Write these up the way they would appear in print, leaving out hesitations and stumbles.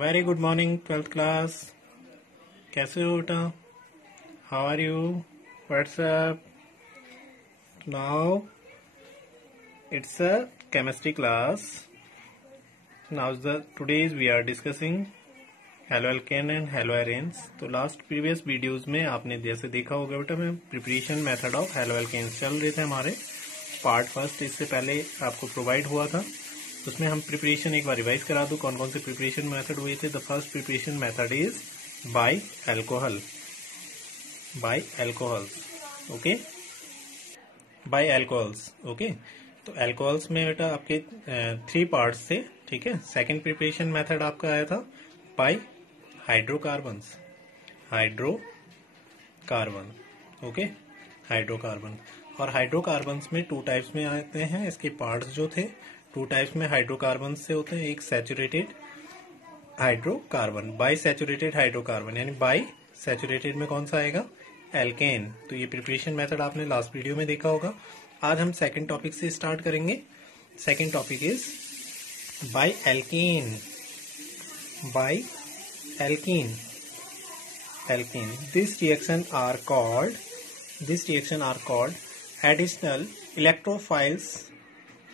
Very good morning 12th class. कैसे हो बेटा? How are you? WhatsApp now it's a chemistry class. Now today's we are discussing haloalkane and haloarenes. तो last previous videos में आपने जैसे देखा होगा बेटा, मैं प्रिपरेशन मेथड ऑफ हेलोअल्केन्स चल रहे थे हमारे पार्ट फर्स्ट। इससे पहले आपको प्रोवाइड हुआ था, उसमें हम प्रिपरेशन एक बार रिवाइज करा दूं कौन कौन से प्रिपरेशन मेथड हुए थे। The first preparation method is by alcohol, by alcohols, okay, by alcohols, okay. तो अल्कोहल्स में बेटा आपके 3 पार्ट्स थे, ठीक है। सेकंड प्रिपरेशन मेथड आपका आया था by hydrocarbons, hydrocarbon, okay, hydrocarbon. और हाइड्रोकार्बन्स में 2 टाइप्स में आते हैं, इसके पार्ट्स जो थे 2 टाइप्स में हाइड्रोकार्बन से होते हैं। एक saturated hydrocarbon, by saturated hydrocarbon, यानी बाई सैचुरेटेड में कौन सा आएगा? एल्केन। तो ये प्रिपरेशन मेथड आपने लास्ट वीडियो में देखा होगा। आज हम सेकंड टॉपिक से स्टार्ट करेंगे। Second topic is by alkene, by alkene, alkene. This reaction are called additional electrophiles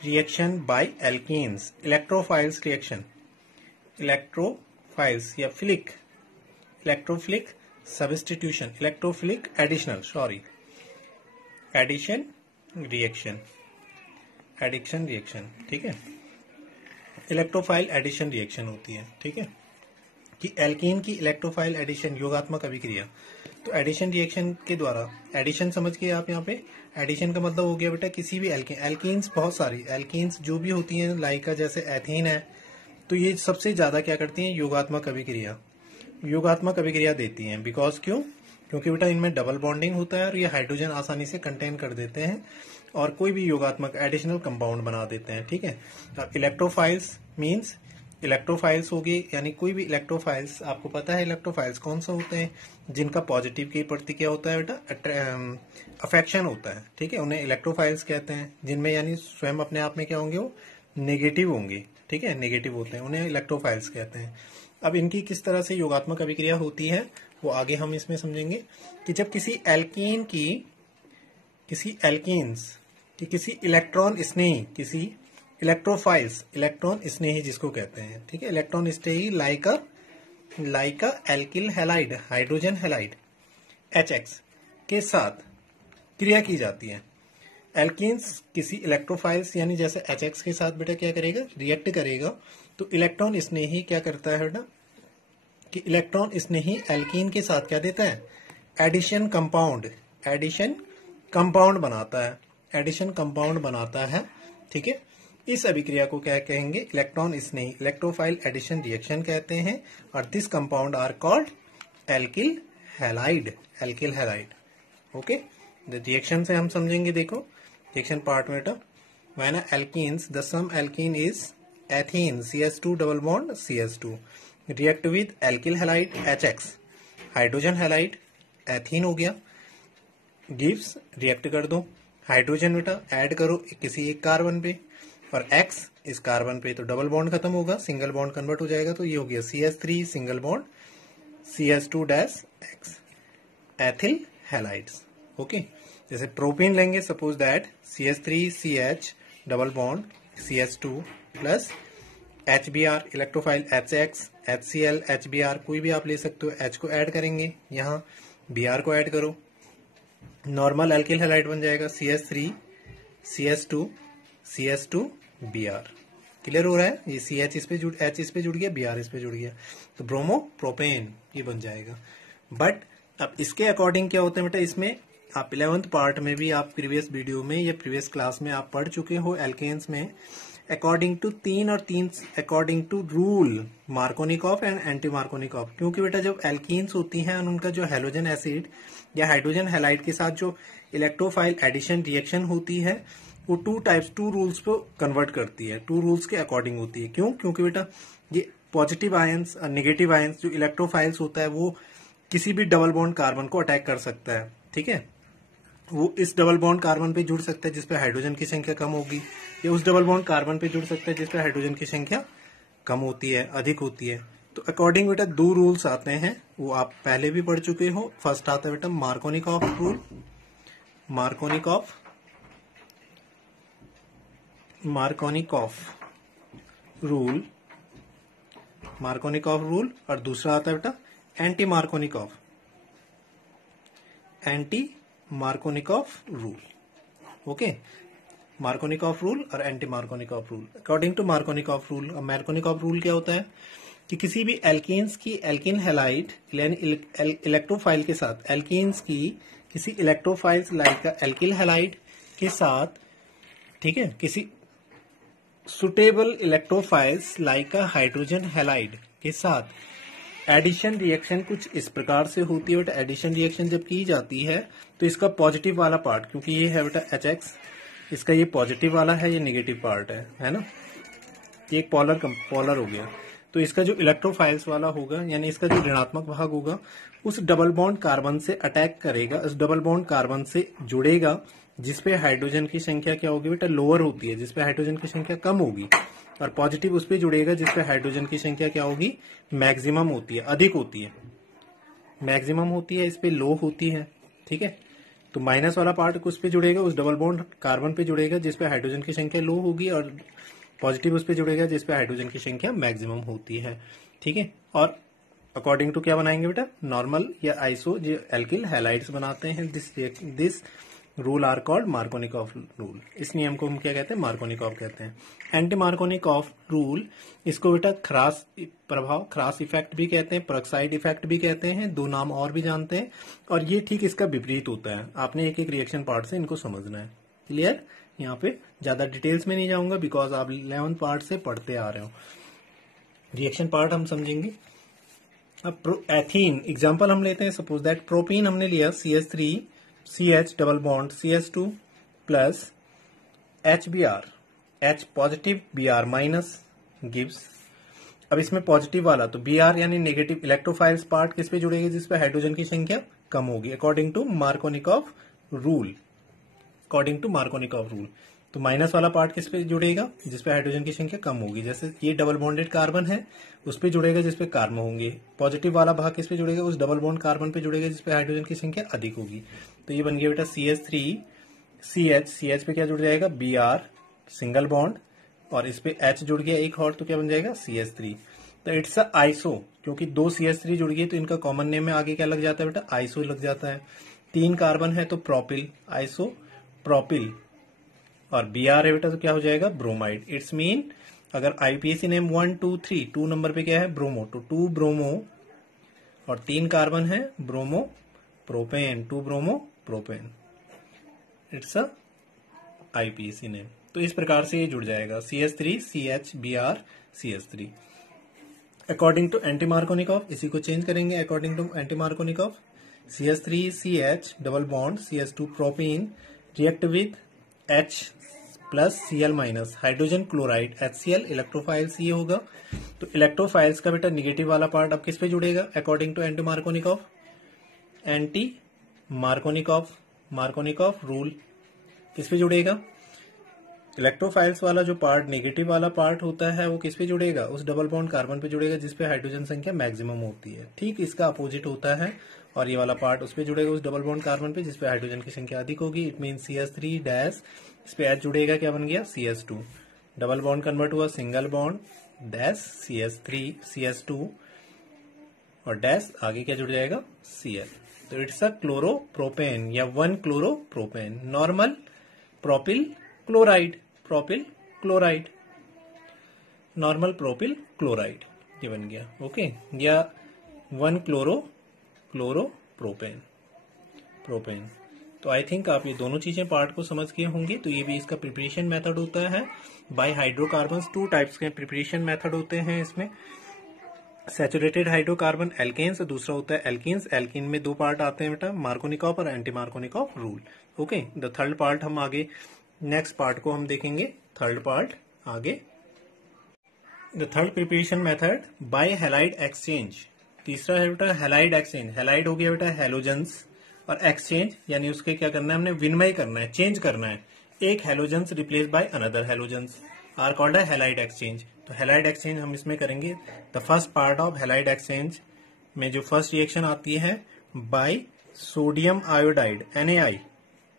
reaction by alkenes. Electrophiles reaction, electrophiles या philic, electrophilic substitution, electrophilic additional, sorry, addition reaction, addition reaction, ठीक है। Electrophile addition reaction होती है, ठीक है, कि alkene की electrophile addition, योगात्मक अभिक्रिया। तो एडिशन रिएक्शन के द्वारा, एडिशन समझ के आप यहाँ पे, एडिशन का मतलब हो गया बेटा किसी भी एल्कीन, एल्कीन्स बहुत सारी एल्कीन्स जो भी होती हैं, लाइका जैसे एथीन है, तो ये सबसे ज्यादा क्या करती हैं? योगात्मक अभिक्रिया, योगात्मक अभिक्रिया देती हैं। बिकॉज क्यों? क्योंकि बेटा इनमें डबल बॉन्डिंग होता है और ये हाइड्रोजन आसानी से कंटेन कर देते हैं और कोई भी योगात्मक एडिशनल कंपाउंड बना देते हैं, ठीक है। इलेक्ट्रोफाइल्स मीन्स इलेक्ट्रोफाइल्स होगी, यानी कोई भी इलेक्ट्रोफाइल्स, आपको पता है इलेक्ट्रोफाइल्स कौन सा होते हैं? जिनका पॉजिटिव के प्रति क्या होता है बेटा? अफेक्शन होता है, ठीक है, उन्हें इलेक्ट्रोफाइल्स कहते हैं। जिनमें यानी स्वयं अपने आप में क्या होंगे? वो नेगेटिव होंगे, ठीक है, नेगेटिव होते हैं, उन्हें इलेक्ट्रोफाइल्स कहते हैं। अब इनकी किस तरह से योगात्मक अभिक्रिया होती है वो आगे हम इसमें समझेंगे। कि जब किसी एल्कीन की, किसी एल्कीन्स की किसी इलेक्ट्रॉन स्नेही, किसी इलेक्ट्रोफाइल्स, इलेक्ट्रॉन स्नेही जिसको कहते हैं, ठीक है, इलेक्ट्रॉन स्नेही लाइका alkyl halide, hydrogen halide HX के साथ क्रिया की जाती है। एल्कीन्स किसी इलेक्ट्रोफाइल्स यानी जैसे HX के साथ बेटा क्या करेगा? रिएक्ट करेगा। तो इलेक्ट्रॉन स्नेही क्या करता है बेटा? कि इलेक्ट्रॉन स्नेही एल्कीन के साथ क्या देता है? एडिशन कंपाउंड, एडिशन कंपाउंड बनाता है, एडिशन कंपाउंड बनाता है, ठीक है। इस अभिक्रिया को क्या कहेंगे? इलेक्ट्रॉन स्नेही इलेक्ट्रोफाइल एडिशन रिएक्शन कहते हैं। और this compound are called alkyl halide, alkyl halide, okay. Reaction से हम समझेंगे, देखो रिएक्शन पार्ट में बेटा, when alkenes, the some alkene is ethene CH2 double bond CH2 react with alkyl halide HX, hydrogen halide ethene हो गया, gives, react कर दो, हाइड्रोजन बेटा ऐड करो किसी एक कार्बन पे और X इस कार्बन पे, तो डबल बॉन्ड खत्म होगा, सिंगल बॉन्ड कन्वर्ट हो जाएगा। तो ये हो गया CH3 single bond CH2-X, ethyl halides, okay. जैसे प्रोपेन लेंगे, suppose that CH3CH double bond CH2 plus HBr, electrophile HX, HCl, HBr कोई भी आप ले सकते हो। H को ऐड करेंगे, यहाँ Br को ऐड करो, नॉर्मल एल्किल हैलाइड बन जाएगा CH3 CH2 CH2Br। क्लियर हो रहा है? ये CH इस पे जुड़, H इस पे जुड़ गया, Br इस पे जुड़ गया, तो ब्रोमो प्रोपेन ये बन जाएगा। बट अब इसके अकॉर्डिंग क्या होता है बेटा? इसमें आप 11th पार्ट में भी, आप प्रीवियस वीडियो में या प्रीवियस क्लास में आप पढ़ चुके हो एल्केन्स में, according to according to rule Markovnikov and anti Markovnikov. क्योंकि बेटा जब एल्कीन्स होती हैं उनका जो हेलोजन एसिड या हाइड्रोजन हैलाइड के साथ जो इलेक्ट्रोफाइल एडिशन रिएक्शन होती है वो टू रूल्स पे कन्वर्ट करती है, टू रूल्स के अकॉर्डिंग होती है। क्यों? क्योंकि बेटा ये पॉजिटिव आयंस और नेगेटिव आयंस जो इलेक्ट्रोफाइल्स होता है वो किसी भी डबल बॉन्ड कार्बन को अटैक कर सकता है, ठीक है। वो इस डबल बॉन्ड कार्बन पे जुड़ सकता है जिसपे हाइड्रोजन की संख्या कम होगी, या उस डबल बॉन्ड कार्बन पे जुड़ सकता है जिसपे हाइड्रोजन की संख्या कम होती है, अधिक होती है। तो अकॉर्डिंग बेटा दो रूल्स आते हैं, वो आप पहले भी पढ़ चुके हो। फर्स्ट आता है बेटा Markovnikov rule, Markovnikov rule, Markovnikov rule, और दूसरा आता है बेटा anti Markovnikov rule. Okay, Markovnikov rule और anti Markovnikov rule. According to Markovnikov rule, Markovnikov rule क्या होता है कि किसी भी एल्कीन्स की एल्किन हैलाइड इलेक्ट्रोफाइल के साथ, एल्कीन्स की किसी इलेक्ट्रोफाइल्स लाइक का एल्किल हैलाइड के साथ, ठीक है, किसी सुटेबल इलेक्ट्रोफाइल्स लाइक का हाइड्रोजन हैलाइड के साथ एडिशन रिएक्शन कुछ इस प्रकार से होती है बेटा। एडिशन रिएक्शन जब की जाती है तो इसका पॉजिटिव वाला पार्ट, क्योंकि ये है बेटा HX, इसका ये पॉजिटिव वाला है, ये नेगेटिव पार्ट है ना, ये एक पोलर हो गया। तो इसका जो इलेक्ट्रोफाइल्स वाला होगा, यानी इसका जो ऋणात्मक भाग होगा, उस डबल बॉन्ड कार्बन से अटैक करेगा, उस डबल बॉन्ड कार्बन से जुड़ेगा जिसपे हाइड्रोजन की संख्या क्या होगी बेटा, लोअर होती है, जिसपे हाइड्रोजन की संख्या कम होगी, और पॉजिटिव उस पे जुड़ेगा जिसपे हाइड्रोजन की संख्या क्या होगी, मैक्सिमम होती है, अधिक होती है, मैक्सिमम होती है, इस पे लो होती है, ठीक है। तो माइनस वाला पार्ट उस पे जुड़ेगा, उस डबल बॉन्ड कार्बन पे जुड़ेगा जिसपे हाइड्रोजन की संख्या लो होगी, और पॉजिटिव उस पे जुड़ेगा जिसपे हाइड्रोजन की संख्या मैक्सिमम होती है, ठीक है। और अकॉर्डिंग टू क्या बनाएंगे बेटा, नॉर्मल या आइसो जो एल्किल हैलाइड्स बनाते हैं, this rule are called Markovnikov rule. इस नियम को हम क्या कहते हैं, मार्कोनिकॉफ कहते हैं। एंटी मार्कोनिकॉफ रूल, इसको बेटा क्रॉस प्रभाव, क्रॉस इफेक्ट भी कहते हैं, पेरोक्साइड इफेक्ट भी कहते हैं, दो नाम और भी जानते हैं। और ये ठीक इसका विपरीत होता है। आपने एक एक रिएक्शन पार्ट से इनको समझना है। क्लियर? यहाँ पे ज्यादा डिटेल्स में नहीं जाऊंगा बिकॉज आप 11th पार्ट से पढ़ते आ रहे हो। रिएक्शन पार्ट हम समझेंगे। अब एथीन एग्जाम्पल हम लेते हैं। सपोज दैट प्रोपीन हमने लिया, CH3 CH double bond CH2 plus HBr, H positive Br minus gives. अब इसमें पॉजिटिव वाला तो Br यानी नेगेटिव इलेक्ट्रोफाइल्स पार्ट किस पे जुड़ेगी, जिसपे हाइड्रोजन की संख्या कम होगी, according to Markovnikov rule. According to Markovnikov rule तो माइनस वाला पार्ट किस पे जुड़ेगा, जिसपे हाइड्रोजन की संख्या कम होगी। जैसे ये डबल बॉन्डेड कार्बन है, उस पे जुड़ेगा जिसपे कार्बन होंगे। पॉजिटिव वाला भाग किस पे जुड़ेगा, उस डबल बॉन्ड कार्बन पे जुड़ेगा जिसपे हाइड्रोजन की संख्या अधिक होगी। तो ये बन गया बेटा CH3 CH पे क्या जुड़ जाएगा, Br सिंगल बॉन्ड, और इस पे H जुड़ गया एक और, तो क्या बन जाएगा CH3। तो इट्स अ आइसो, क्योंकि दो CH3 जुड़ गए तो इनका कॉमन नेम में आगे क्या लग जाता है बेटा, आइसो लग जाता है। 3 कार्बन है तो प्रोपिल, आइसो प्रोपिल, और Br है बेटा तो क्या हो जाएगा, ब्रोमाइड। इट्स मीन अगर IUPAC नेम 1 2 3, 2 नंबर पे क्या है, ब्रोमो, तो 2 ब्रोमो, और 3 कार्बन है bromo propane, 2 bromo propane. It's a IUPAC name. तो इस प्रकार से ये जुड़ जाएगा CH3 CH Br CH3। According to anti Markovnikov इसी को चेंज करेंगे। According to anti Markovnikov CH3 CH double bond CH2 propene react with H plus Cl minus hydrogen chloride HCl, electrophiles ये होगा। तो इलेक्ट्रोफाइल्स का बेटा निगेटिव वाला part अब किस पे जुड़ेगा, according to anti Markovnikov, anti Markovnikov rule किस पे जुड़ेगा, इलेक्ट्रोफाइल्स वाला जो पार्ट नेगेटिव वाला पार्ट होता है वो किस पे जुड़ेगा, उस डबल बॉन्ड कार्बन पे जुड़ेगा जिसपे हाइड्रोजन संख्या मैक्सिमम होती है। ठीक इसका अपोजिट होता है, और ये वाला पार्ट उस पे जुड़ेगा उस डबल बॉन्ड कार्बन पे जिसपे हाइड्रोजन की संख्या अधिक होगी। इट मीन CH3 डैश, इस पे H जुड़ेगा, क्या बन गया CH2, डबल बॉन्ड कन्वर्ट हुआ सिंगल बॉन्ड डैश CH2 और डैश आगे क्या जुड़ जाएगा Cl। तो इट्स अ क्लोरोप्रोपेन या 1 chloropropane, normal propyl chloride, normal propyl chloride ये बन गया। ओके, या 1 क्लोरोप्रोपेन प्रोपेन। तो आई थिंक आप ये दोनों चीजें पार्ट को समझ गए होंगे। तो ये भी इसका प्रिपरेशन मेथड होता है बाय हाइड्रोकार्बन्स। 2 टाइप्स के प्रिपरेशन मेथड होते हैं इसमें, सैचुरेटेड हाइड्रोकार्बन एल्केन्स, दूसरा होता है एल्कीन्स। एल्कीन में 2 पार्ट आते हैं बेटा, मार्कोनिकॉफ और anti Markovnikov rule. Okay, the third part हम आगे नेक्स्ट पार्ट को हम देखेंगे, थर्ड पार्ट आगे। The third preparation method by halide exchange. तीसरा है बेटा हैलाइड एक्सचेंज। हैलाइड हो गया बेटा हैलोजेंस, और एक्सचेंज यानी उसके क्या करना है, हमने विनिमय करना है, चेंज करना है। एक halogens replace by another halogens are called halide exchange. तो हैलाइड एक्सचेंज हम इसमें करेंगे। The first part of halide exchange में जो फर्स्ट रिएक्शन आती है by sodium iodide NaI,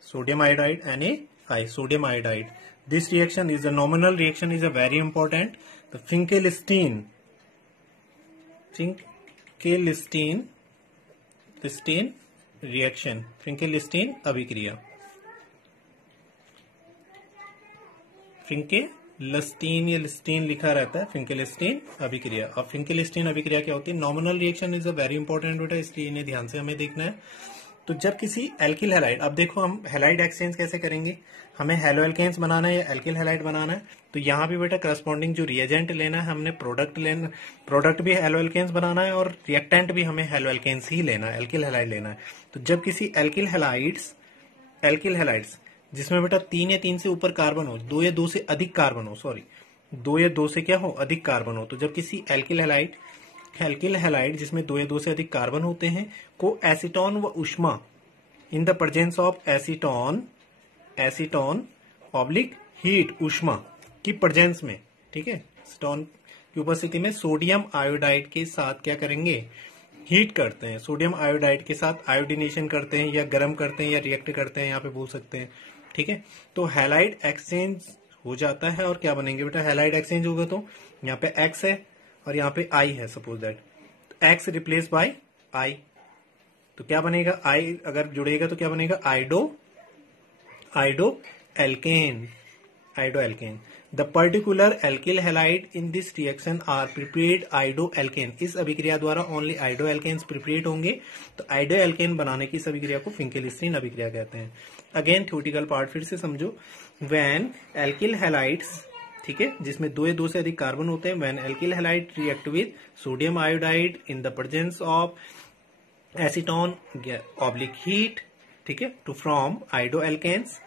sodium iodide NaI, sodium iodide. This reaction is a nominal reaction, is a very important. The Finkelstein reaction, Finkelstein अभिक्रिया, Finkelstein, ये लिस्टीन लिखा रहता है, फिंकेलिस्टीन अभिक्रिया। अब फिंकेलिस्टीन अभिक्रिया क्या होती है, nominal reaction is a very important बेटा, इसलिए इन्हें ध्यान से हमें देखना है। तो जब किसी एल्किल हैलाइड, अब देखो हम हैलाइड एक्सचेंज कैसे करेंगे, हमें हैलो एल्केन्स बनाना है या एल्किल हैलाइड बनाना है। तो यहाँ भी बेटा करस्पॉन्डिंग जो रिएजेंट लेना है, हमने प्रोडक्ट भी हैलो एल्केन्स बनाना है और रिएक्टेंट भी हमें हैलो एल्केन्स ही लेना है, एल्किल हैलाइड लेना है। तो जब किसी एल्किल हैलाइड्स जिसमें बेटा 3 या 3 से ऊपर कार्बन हो, 2 या 2 से अधिक कार्बन हो, 2 या 2 से क्या हो, अधिक कार्बन हो, तो जब किसी एल्किल हैलाइड जिसमें 2 या 2 से अधिक कार्बन होते हैं को एसीटोन व उष्मा, इन the presence of acetone oblique heat, उष्मा की प्रेजेंस में, ठीक है, एसीटोन की उपस्थिति में सोडियम आयोडाइड के साथ क्या करेंगे, हीट करते हैं। सोडियम आयोडाइड के साथ आयोडिनेशन करते हैं या गर्म करते हैं या रिएक्ट करते हैं, यहाँ पे बोल सकते हैं, ठीक है। तो हैलाइड एक्सचेंज हो जाता है और क्या बनेंगे बेटा, हैलाइड एक्सचेंज होगा तो यहाँ पे X है और यहाँ पे I है, suppose that X replace by I, तो क्या बनेगा, I अगर जुड़ेगा तो क्या बनेगा, iodo alkane. The particular alkyl halide in this reaction are prepared iodo alkane. इस अभिक्रिया द्वारा ओनली आइडो एल्केन्स प्रिपेयर्ड होंगे। तो आइडो एल्केन बनाने की इस अभिक्रिया को फिंकेलिस्टीन अभिक्रिया कहते हैं। अगेन थ्योरेटिकल पार्ट फिर से समझो। व्हेन एल्किल हैलाइड्स, ठीक है, जिसमें 2 या 2 से अधिक कार्बन होते हैं, when alkyl halide react with sodium iodide in the presence of acetone oblique heat, ठीक है, to form iodo alkanes,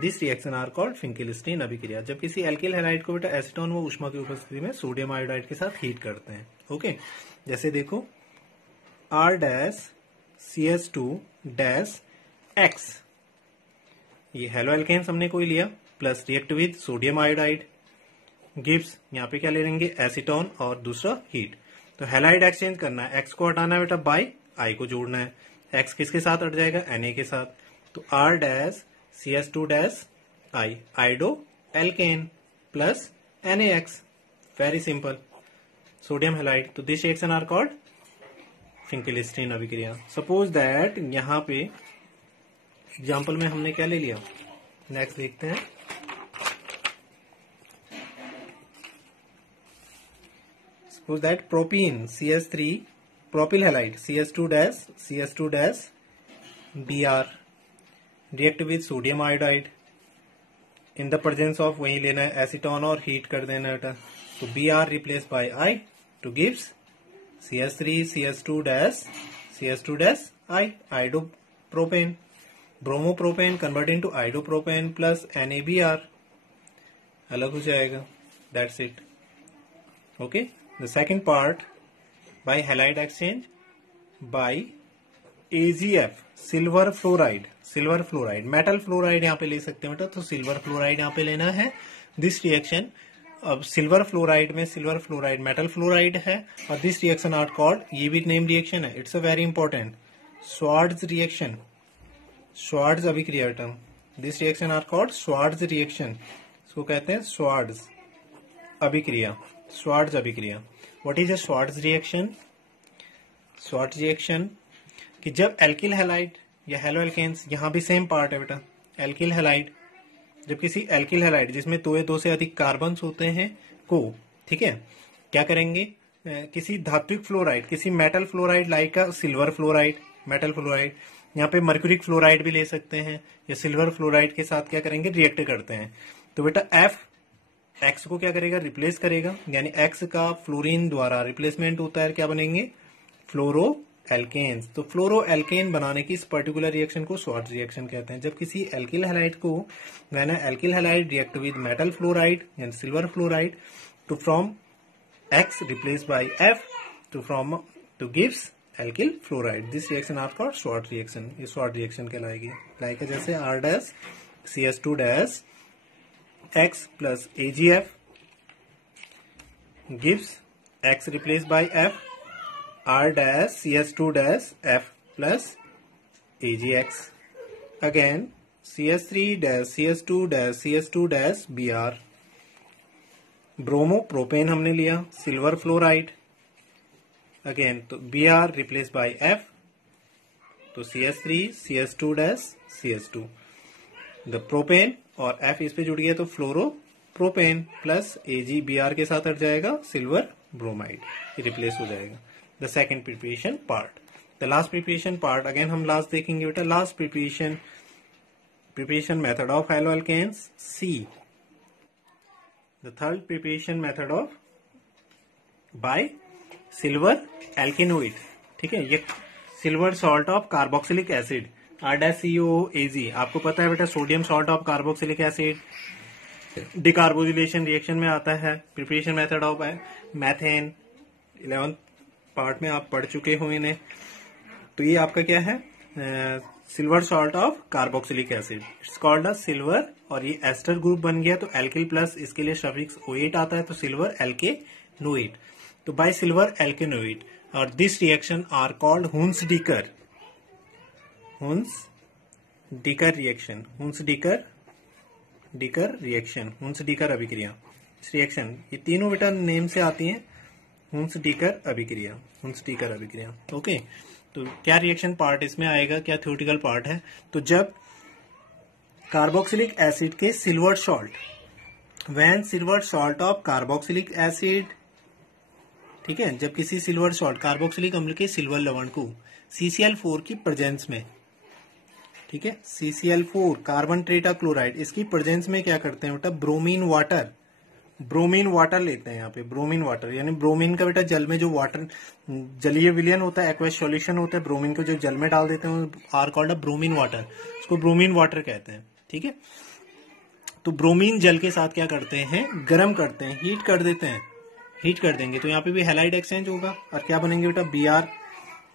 this reaction are called Finkelstein अभिक्रिया। जब किसी एल्किल हैलाइड को बेटा एसीटोन व उष्मा की उपस्थिति में सोडियम आयोडाइड के साथ हीट करते हैं। ओके, जैसे देखो R-CS2-X, ये हेलो एल्केन्स हमने कोई लिया, plus react with sodium iodide gives, यहाँ पे क्या ले लेंगे, एसीटोन और दूसरा हीट। तो हैलाइड एक्सचेंज करना है, एक्स को हटाना है बेटा, बाय आई को जोड़ना है। एक्स किसके साथ हट जाएगा, Na के साथ। तो R-CS2-I, iodo alkane plus NaX, very simple, sodium halide. तो this reaction are called Finkelstein अभिक्रिया। सपोज दैट यहाँ पे एग्जाम्पल में हमने क्या ले लिया, नेक्स्ट देखते हैं। Suppose that propene CS3 propyl halide CS2-Br react with sodium iodide in the presence of, वही लेना है एसीटोन और हीट कर देना बेटा। तो Br replace by I to gives CS3CS2-I, iodopropane, bromopropane convert into iodopropane plus NaBr, अलग हो जाएगा, that's it. Okay, the second part by halide exchange by AgF, silver fluoride, metal fluoride यहाँ पे ले सकते हैं बेटा, तो सिल्वर फ्लोराइड यहाँ पे लेना है। दिस रिएक्शन, अब सिल्वर फ्लोराइड में सिल्वर फ्लोराइड मेटल फ्लोराइड है, और दिस रिएक्शन आर कॉल्ड, ये भी नेम रिएक्शन है, it's a very important, Swarts reaction, Swarts अभिक्रिया बेटा। This reaction are called Swarts reaction, इसको कहते हैं श्वार्ट्ज अभिक्रिया, श्वार्ट्ज अभिक्रिया। What is a Swarts reaction? Swarts reaction कि जब एल्किल हैलाइड या हेलो एल्केन्स, यहाँ भी सेम पार्ट है बेटा, एल्किल हैलाइड, जब किसी एल्किल हैलाइड जिसमें 2 या 2 से अधिक कार्बन्स होते हैं को, ठीक है, क्या करेंगे, किसी धात्विक फ्लोराइड, किसी मेटल फ्लोराइड लाइक का सिल्वर फ्लोराइड, मेटल फ्लोराइड, यहाँ पे मर्क्यूरिक फ्लोराइड भी ले सकते हैं, या सिल्वर फ्लोराइड के साथ क्या करेंगे, रिएक्ट करते हैं। तो बेटा F X को क्या करेगा, रिप्लेस करेगा, यानी X का फ्लोरीन द्वारा रिप्लेसमेंट होता है, क्या बनेंगे, फ्लोरो एल्केन्स। तो फ्लोरो एल्केन बनाने की इस पर्टिकुलर रिएक्शन को शॉर्ट रिएक्शन कहते हैं। जब किसी एल्किल हैलाइड को when alkyl halide react with metal fluoride and silver fluoride to from X replaced by F to gives alkyl fluoride. This reaction are called short reaction. ये short reaction कहलाएगी। Like है जैसे R dash CS2 dash X plus AgF gives X replaced by F, R dash CS2 dash F plus AgX. Again CS3 dash CS2 dash CS2 dash Br. Bromo propane हमने लिया, silver fluoride again तो Br replace bye F, तो CS3 CS2 dash CS2 the propane और F इस पे जुड़ गया तो फ्लोरो प्रोपेन प्लस Ag Br के साथ हट जाएगा सिल्वर ब्रोमाइड, ये रिप्लेस हो जाएगा। The second preparation part, the last preparation part again हम लास्ट देखेंगे बेटा। Last preparation method of haloalkanes C, the third preparation method of by silver alkanoid। ठीक है, ये silver salt of carboxylic acid R-COOAz। आपको पता है बेटा sodium salt of carboxylic acid decarboxylation reaction में आता है। Preparation method of methane 11th part में आप पढ़ चुके हो इन्हें। तो ये आपका क्या है, silver salt of carboxylic acid, it's called a silver, और ये एस्टर ग्रुप बन गया तो एल्किल प्लस इसके लिए सफिक्स O8 आता है तो सिल्वर एल्केनोइड। तो बाय सिल्वर एल्केनोइड और this reaction are called Hunsdiecker reaction, Hunsdiecker अभिक्रिया रिएक्शन। ये तीनों बेटा नेम से आती हैं, हुन्सडीकर अभिक्रिया। ओके, तो क्या रिएक्शन पार्ट इसमें आएगा, क्या थ्योरेटिकल पार्ट है। तो जब कार्बोक्सिलिक एसिड के silver salt, when silver salt of carboxylic acid, ठीक है, जब किसी सिल्वर सॉल्ट कार्बोक्सिलिक अम्ल के सिल्वर लवण को CCl4 की प्रेजेंस में, ठीक है, CCl4 कार्बन टेट्रा क्लोराइड, इसकी प्रेजेंस में क्या करते हैं बेटा, ब्रोमीन वाटर लेते हैं। यहाँ पे ब्रोमीन वाटर यानी ब्रोमीन का बेटा जल में जो वाटर जलीय विलयन होता है, एक्वस सॉल्यूशन होता है, ब्रोमीन को जो जल में डाल देते हैं are called a bromine water, उसको ब्रोमीन वाटर कहते हैं। ठीक है, तो ब्रोमीन जल के साथ क्या करते हैं, गर्म करते हैं, हीट कर देते हैं, हीट कर देंगे तो यहाँ पे भी हैलाइड एक्सचेंज होगा और क्या बनेंगे बेटा,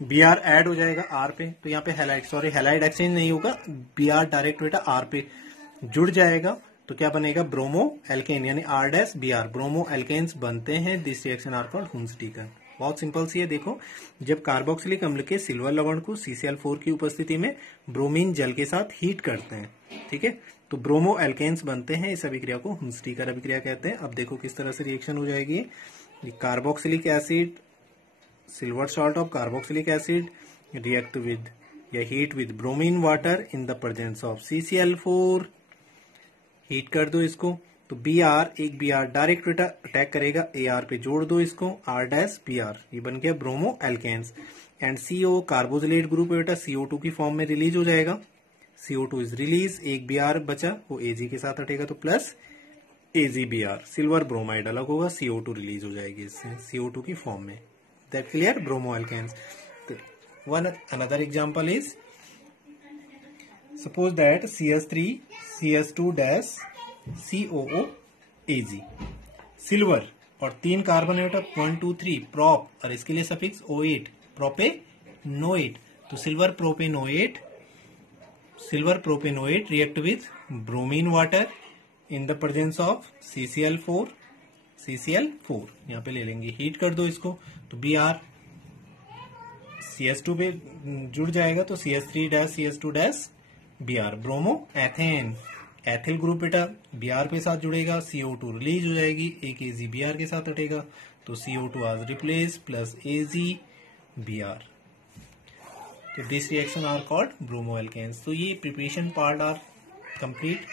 Br ऐड हो जाएगा R पे, तो यहाँ पे हैलाइड एक्सचेंज नहीं होगा, Br डायरेक्ट बेटा R पे जुड़ जाएगा तो क्या बनेगा, ब्रोमो एल्केन यानी R-Br, ब्रोमो एल्केन्स बनते हैं। This reaction are called Hunsdiecker. बहुत सिंपल सी है, देखो जब कार्बोक्सिलिक अम्ल के सिल्वर लवण को CCl4 की उपस्थिति में ब्रोमीन जल के साथ हीट करते हैं, ठीक है, तो ब्रोमो एल्केन्स बनते हैं। इस अभिक्रिया को हुन्सडीकर अभिक्रिया कहते हैं। अब देखो किस तरह से रिएक्शन हो जाएगी। Carboxylic acid, silver salt of carboxylic acid react with या heat with bromine water in the presence of CCl4, heat कर दो इसको तो एक Br डायरेक्ट बेटा अटैक करेगा Ar पे, जोड़ दो इसको R-Br, ये बन गया bromo alkanes. And CO carboxylate group बेटा CO2 की फॉर्म में रिलीज हो जाएगा, CO2 इज रिलीज, एक Br बचा वो Ag के साथ हटेगा तो प्लस AgBr, सिल्वर ब्रोमाइड अलग होगा, CO2 रिलीज हो जाएगी इससे CO2 की फॉर्म में। That clear, bromoalkanes. One another example is suppose that CS3 CS2 dash COOAg, silver और 3 कार्बन है 1 2 3 प्रोप और इसके लिए सफिक्स O8, प्रोपेनोएट, तो silver propanoate react with bromine water in the presence of CCl4 यहाँ पे ले लेंगे, हीट कर दो इसको तो Br CS2 पे जुड़ जाएगा तो CS3-CS2- Br, bromo ethane, ethyl group बेटा Br के साथ जुड़ेगा, CO2 रिलीज हो जाएगी, एक Ag Br के साथ हटेगा तो CO2 आज रिप्लेस प्लस Ag Br। तो this reaction are called bromoalkanes. तो ये प्रिपरेशन पार्ट आर कंप्लीट।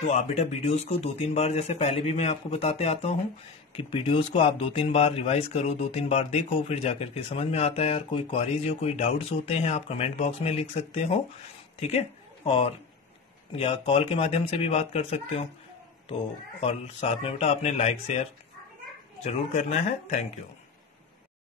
तो आप बेटा वीडियोस को 2-3 बार, जैसे पहले भी मैं आपको बताते आता हूँ कि वीडियोस को आप 2-3 बार रिवाइज करो, 2-3 बार देखो, फिर जाकर के समझ में आता है। और कोई क्वारीज या कोई डाउट्स होते हैं आप कमेंट बॉक्स में लिख सकते हो, ठीक है, और या कॉल के माध्यम से भी बात कर सकते हो। तो और साथ में बेटा आपने लाइक शेयर जरूर करना है। Thank you.